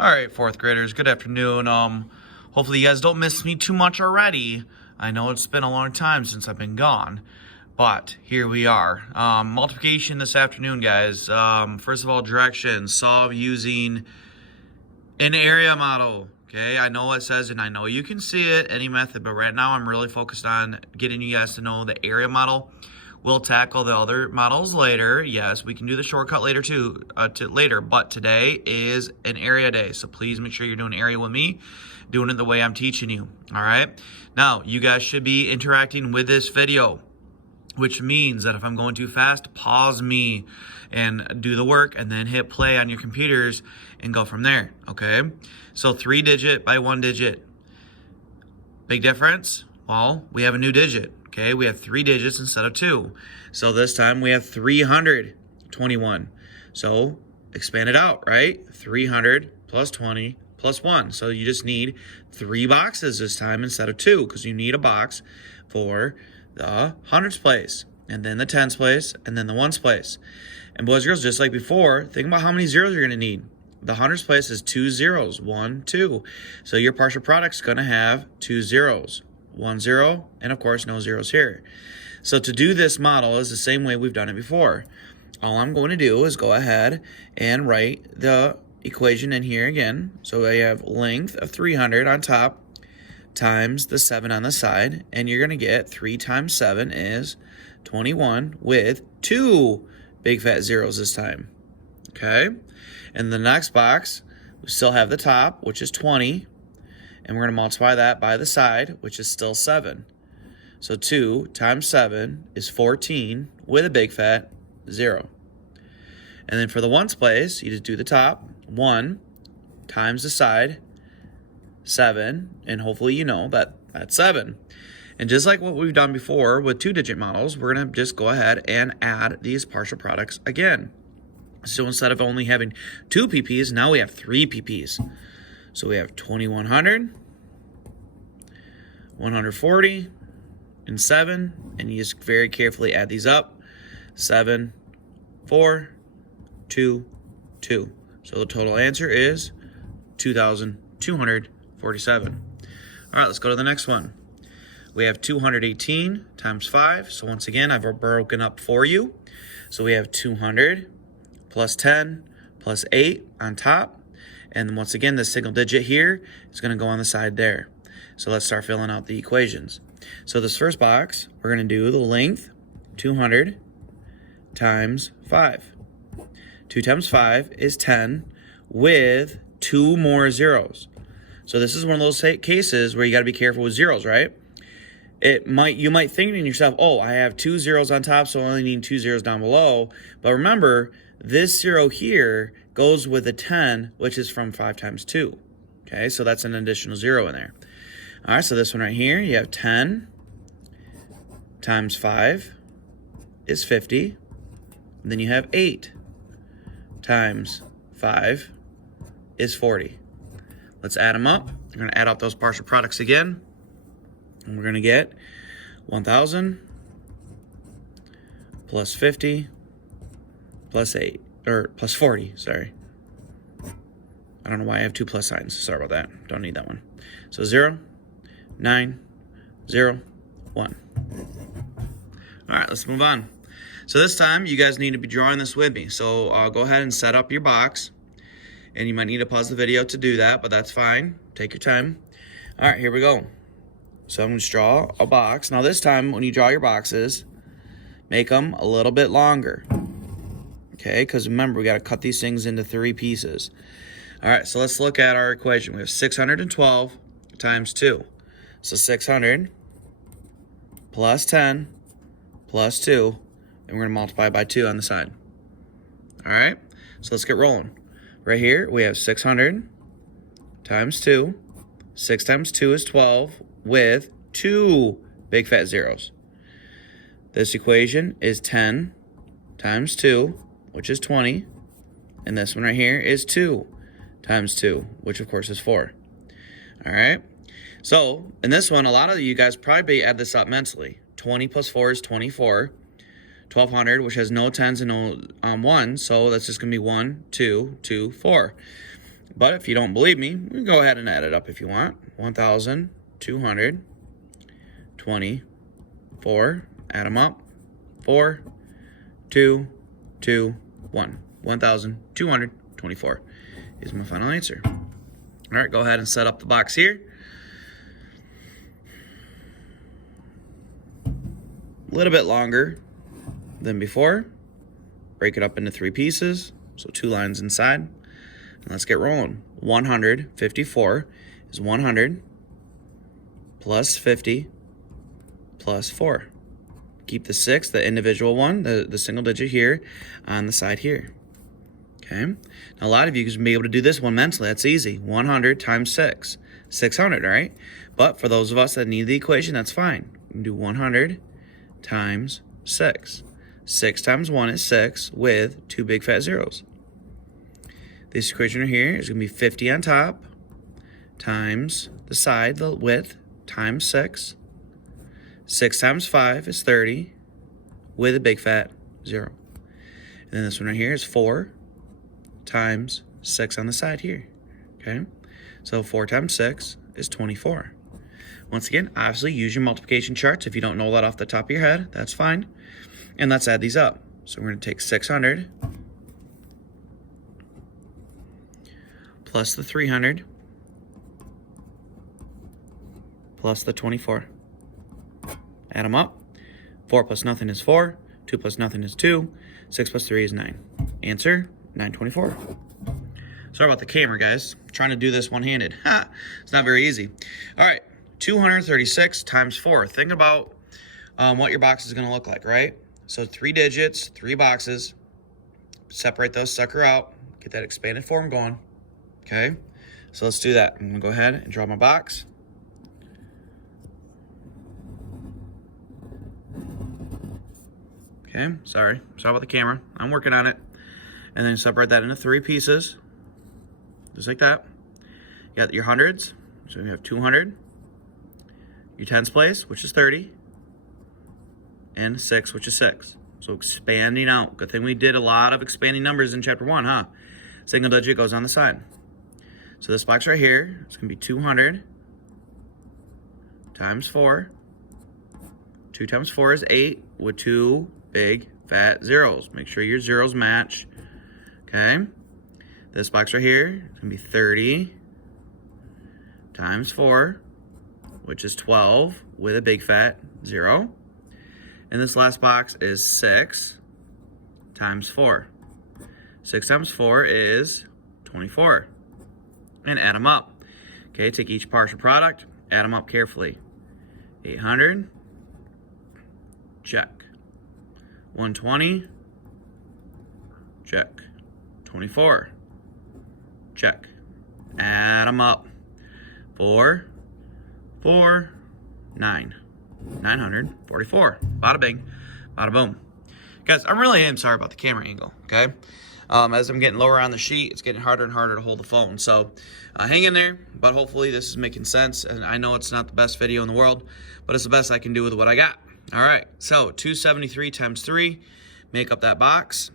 All right, fourth graders, good afternoon. Hopefully you guys don't miss me too much already. I know it's been a long time since I've been gone, but here we are. Multiplication this afternoon, guys. First of all, directions. Solve using an area model. Okay, I know it says, and I know you can see it, any method, but right now I'm really focused on getting you guys to know the area model. We'll tackle the other models later. Yes, we can do the shortcut later too, but today is an area day. So please make sure you're doing area with me, doing it the way I'm teaching you, all right? Now, you guys should be interacting with this video, which means that if I'm going too fast, pause me and do the work and then hit play on your computers and go from there, okay? So 3-digit by 1-digit. Big difference? Well, we have a new digit. Okay, we have 3 digits instead of 2. So this time we have 321. So expand it out, right? 300 plus 20 plus 1. So you just need 3 boxes this time instead of 2, because you need a box for the hundreds place, and then the tens place, and then the ones place. And boys and girls, just like before, think about how many zeros you're going to need. The hundreds place is 2 zeros, 1, 2. So your partial product's going to have 2 zeros. 1 0, and of course no zeros here. So to do this model is the same way we've done it before. All I'm going to do is go ahead and write the equation in here again. So I have length of 300 on top times the 7 on the side, and you're going to get 3 times 7 is 21 with 2 big fat zeros this time. Okay, and the next box we still have the top, which is 20. And we're going to multiply that by the side, which is still 7. So 2 times 7 is 14 with a big fat 0. And then for the ones place, you just do the top, 1 times the side, 7. And hopefully you know that that's 7. And just like what we've done before with 2-digit models, we're going to just go ahead and add these partial products again. So instead of only having 2 PPs, now we have 3 PPs. So we have 2100, 140, and 7, and you just very carefully add these up. 7, 4, 2, 2. So the total answer is 2,247. All right, let's go to the next one. We have 218 times 5. So once again, I've broken up for you. So we have 200 plus 10 plus 8 on top. And then once again, this single digit here is going to go on the side there. So let's start filling out the equations. So this first box, we're going to do the length, 200 times 5. 2 times 5 is 10 with 2 more zeros. So this is one of those cases where you got to be careful with zeros, right? You might think in yourself, oh, I have 2 zeros on top, so I only need 2 zeros down below. But remember, this 0 here goes with a 10, which is from 5 times 2. Okay, so that's an additional 0 in there. All right, so this one right here, you have 10 times 5 is 50. And then you have 8 times 5 is 40. Let's add them up. We're going to add up those partial products again. And we're going to get 1,000 plus 50 plus 8. Or plus 40, sorry. I don't know why I have 2 plus signs. Sorry about that. Don't need that one. So 0, 9, 0, 1. All right, let's move on. So this time, you guys need to be drawing this with me. So go ahead and set up your box. And you might need to pause the video to do that, but that's fine. Take your time. All right, here we go. So I'm going to draw a box. Now this time, when you draw your boxes, make them a little bit longer. Okay, because remember, we got to cut these things into 3 pieces. All right, so let's look at our equation. We have 612 times 2. So 600 plus 10 plus 2, and we're going to multiply by 2 on the side. All right, so let's get rolling. Right here, we have 600 times 2. 6 times 2 is 12 with 2 big fat zeros. This equation is 10 times 2, which is 20, and this one right here is 2 times 2, which of course is 4. All right, so in this one, a lot of you guys probably add this up mentally. 20 plus 4 is 24. 1,200, which has no 10s and no 1s, so that's just going to be 1, 2, 2, 4. But if you don't believe me, we can go ahead and add it up if you want. 1,224. Add them up. 4, 2, 2, 1. 1,224 is my final answer. All right, go ahead and set up the box here. A little bit longer than before. Break it up into 3 pieces, so 2 lines inside. And let's get rolling. 154 is 100 plus 50 plus 4. Keep the 6, the individual one, the single digit here on the side here. Okay. Now a lot of you can be able to do this one mentally. That's easy. 100 times 6. 600, all right? But for those of us that need the equation, that's fine. We can do 100 times 6. 6 times 1 is 6 with 2 big fat zeros. This equation right here is going to be 50 on top times the side, the width, times 6. 6 times 5 is 30 with a big fat 0. And then this one right here is 4 times 6 on the side here. Okay? So 4 times 6 is 24. Once again, obviously use your multiplication charts. If you don't know that off the top of your head, that's fine. And let's add these up. So we're going to take 600 plus the 300 plus the 24. Add them up. 4 plus nothing is 4. 2 plus nothing is 2. 6 plus 3 is 9. Answer, 924. Sorry about the camera, guys. I'm trying to do this one-handed. It's not very easy. All right, 236 times 4. Think about what your box is going to look like, right? So 3 digits, 3 boxes. Separate those sucker out. Get that expanded form going. Okay, so let's do that. I'm going to go ahead and draw my box. Okay, sorry about the camera. I'm working on it. And then separate that into 3 pieces, just like that. You got your hundreds, so you have 200. Your tens place, which is 30. And 6, which is 6. So expanding out. Good thing we did a lot of expanding numbers in chapter 1, huh? Single digit goes on the side. So this box right here, it's going to be 200 times 4. 2 times 4 is 8 with 2 big fat zeros. Make sure your zeros match. Okay. This box right here is going to be 30 times 4, which is 12 with a big fat 0. And this last box is 6 times 4. 6 times 4 is 24. And add them up. Okay, take each partial product, add them up carefully. 800, check. 120, check. 24, check. Add them up. 4, 4, 9. 944. Bada bing, bada boom. Guys, I really am sorry about the camera angle, okay? As I'm getting lower on the sheet, it's getting harder and harder to hold the phone. So hang in there, but hopefully this is making sense. And I know it's not the best video in the world, but it's the best I can do with what I got. All right, so 273 times 3, make up that box.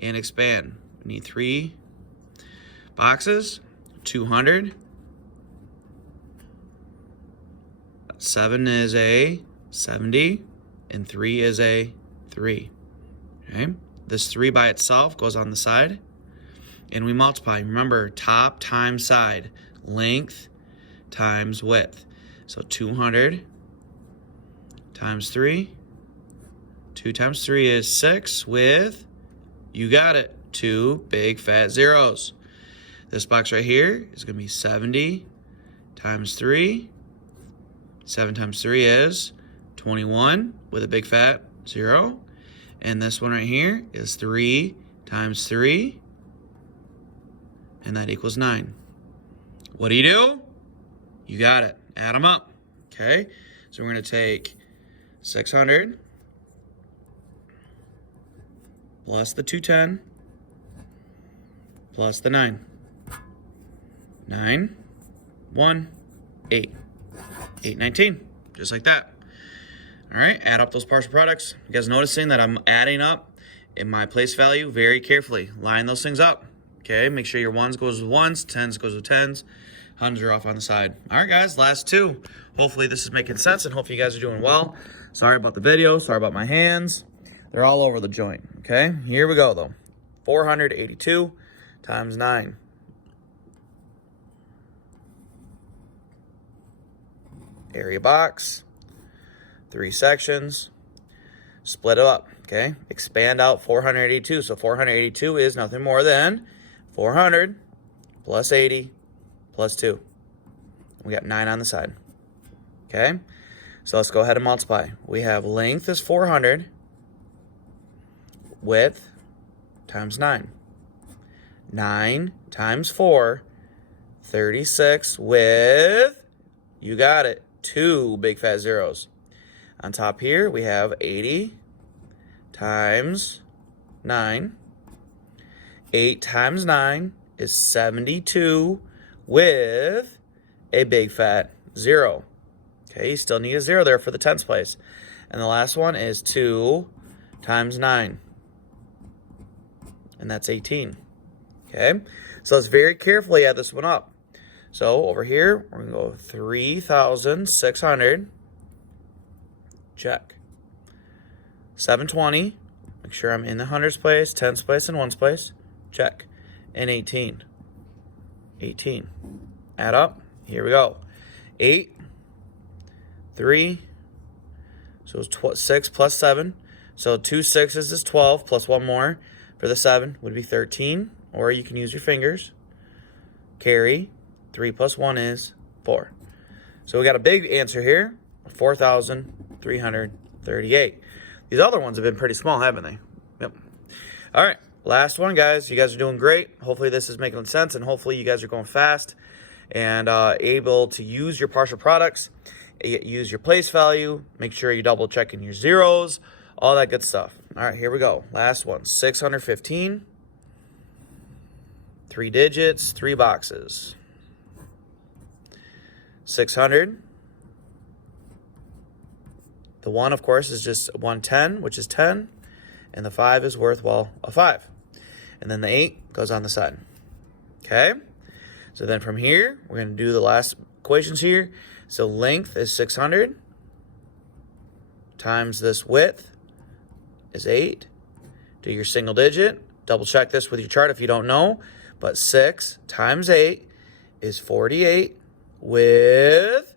And expand. We need 3 boxes. 200. 7 is a 70. And 3 is a 3. Okay. This 3 by itself goes on the side. And we multiply. Remember, top times side. Length times width. So 200 times 3. 2 times 3 is 6 with, you got it, 2 big fat zeros. This box right here is going to be 70 times 3. 7 times 3 is 21 with a big fat 0. And this one right here is 3 times 3. And that equals 9. What do? You got it. Add them up. Okay? So we're going to take 600 plus the 210 plus the 9. 9, 1, 8. 819. Just like that. All right, add up those partial products. You guys noticing that I'm adding up in my place value very carefully. Line those things up. Okay, make sure your ones goes with ones, tens goes with tens, hundreds are off on the side. All right, guys, last two. Hopefully this is making sense, and hopefully you guys are doing well. Sorry about the video. Sorry about my hands. They're all over the joint. Okay, here we go, though. 482 times 9. Area box. 3 sections. Split it up. Okay, expand out 482. So 482 is nothing more than 400 plus 80 plus 2. We got 9 on the side. Okay, so let's go ahead and multiply. We have length is 400, width times 9. 9 times 4, 36 with, you got it, 2 big fat zeros. On top here, we have 80 times 9. 8 times 9 is 72 with a big fat 0. Okay, you still need a 0 there for the tens place. And the last one is 2 times 9. And that's 18. Okay, so let's very carefully add this one up. So over here, we're going to go 3,600. Check. 720. Make sure I'm in the hundreds place, tens place, and ones place. Check. And 18. 18. Add up. Here we go. 8. 3. So it's 6 plus 7. So 2 6s is 12 plus 1 more for the 7 would be 13. Or you can use your fingers. Carry. 3 plus 1 is 4. So we got a big answer here. 4,338. These other ones have been pretty small, haven't they? Yep. All right. Last one, guys. You guys are doing great. Hopefully this is making sense, and hopefully you guys are going fast and able to use your partial products, use your place value, make sure you double checking your zeros, all that good stuff. All right, here we go. Last one. 615. 3 digits, 3 boxes. 600. The 1, of course, is just 110, which is 10. And the 5 is worth, well, a 5. And then the 8 goes on the side. Okay? So then from here, we're going to do the last equations here. So length is 600 times this width is 8. Do your single digit. Double check this with your chart if you don't know. But 6 times 8 is 48 with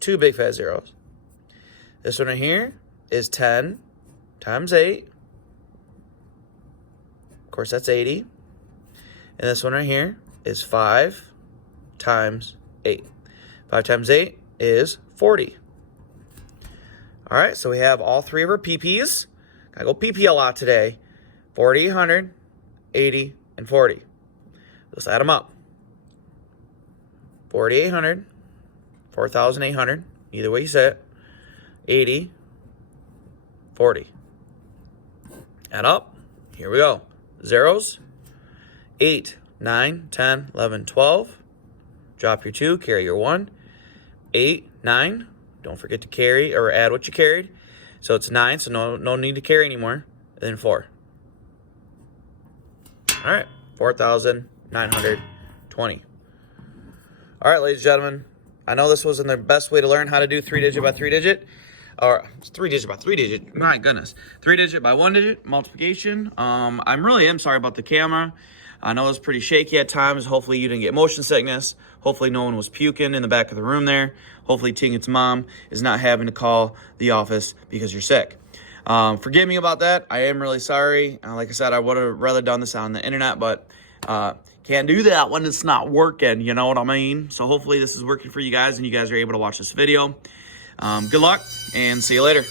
2 big fat zeros. This one right here is 10 times 8. Of course, that's 80. And this one right here is 5 times 8. 5 times 8 is 40. All right, so we have all 3 of our PPs. Gotta go PP a lot today. 4,800, 80, and 40. Let's add them up. 4,800, 4,800, either way you say it. 80, 40. Add up. Here we go. Zeros. 8, 9, 10, 11, 12. Drop your 2, carry your 1. 8, 9. Don't forget to carry or add what you carried. So it's 9, so no need to carry anymore. And then 4. All right, 4,920. All right, ladies and gentlemen, I know this wasn't the best way to learn how to do 3-digit by 3-digit. Or 3-digit by 3-digit. My goodness. 3-digit by 1-digit multiplication. I really am sorry about the camera. I know it's pretty shaky at times. Hopefully you didn't get motion sickness. Hopefully no one was puking in the back of the room there. Hopefully Tingit's mom is not having to call the office because you're sick. Forgive me about that. I am really sorry. Like I said, I would have rather done this on the internet, but can't do that when it's not working. You know what I mean? So hopefully this is working for you guys and you guys are able to watch this video. Good luck and see you later.